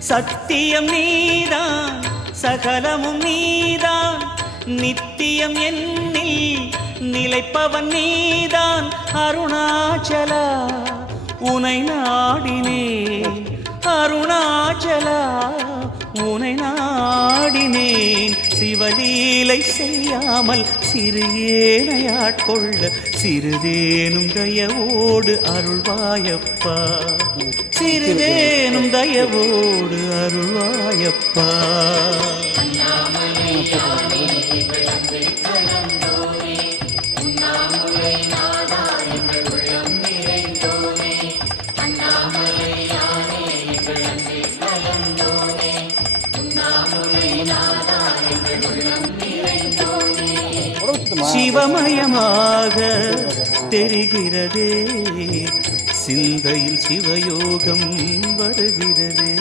சத்தியம் நீதான் சகலமும் நீதான் நித்தியம் என்னில் நிலைப்பவன் நீதான் அருணாச்சலா உனை நாடினேன் அருணாச்சலா உனை நாடினேன் சிவலீலை செய்யாமல் சிறு ஏனையாட்கொள்ள சிறிதேனும் தயவோடு அருள்வாயப்பா சிறிதேனும் தயவோடு அருள்வாயப்பா சிவமயமாக தெரிகிறதே சிந்தையில் சிவயோகம் வருகிறதே.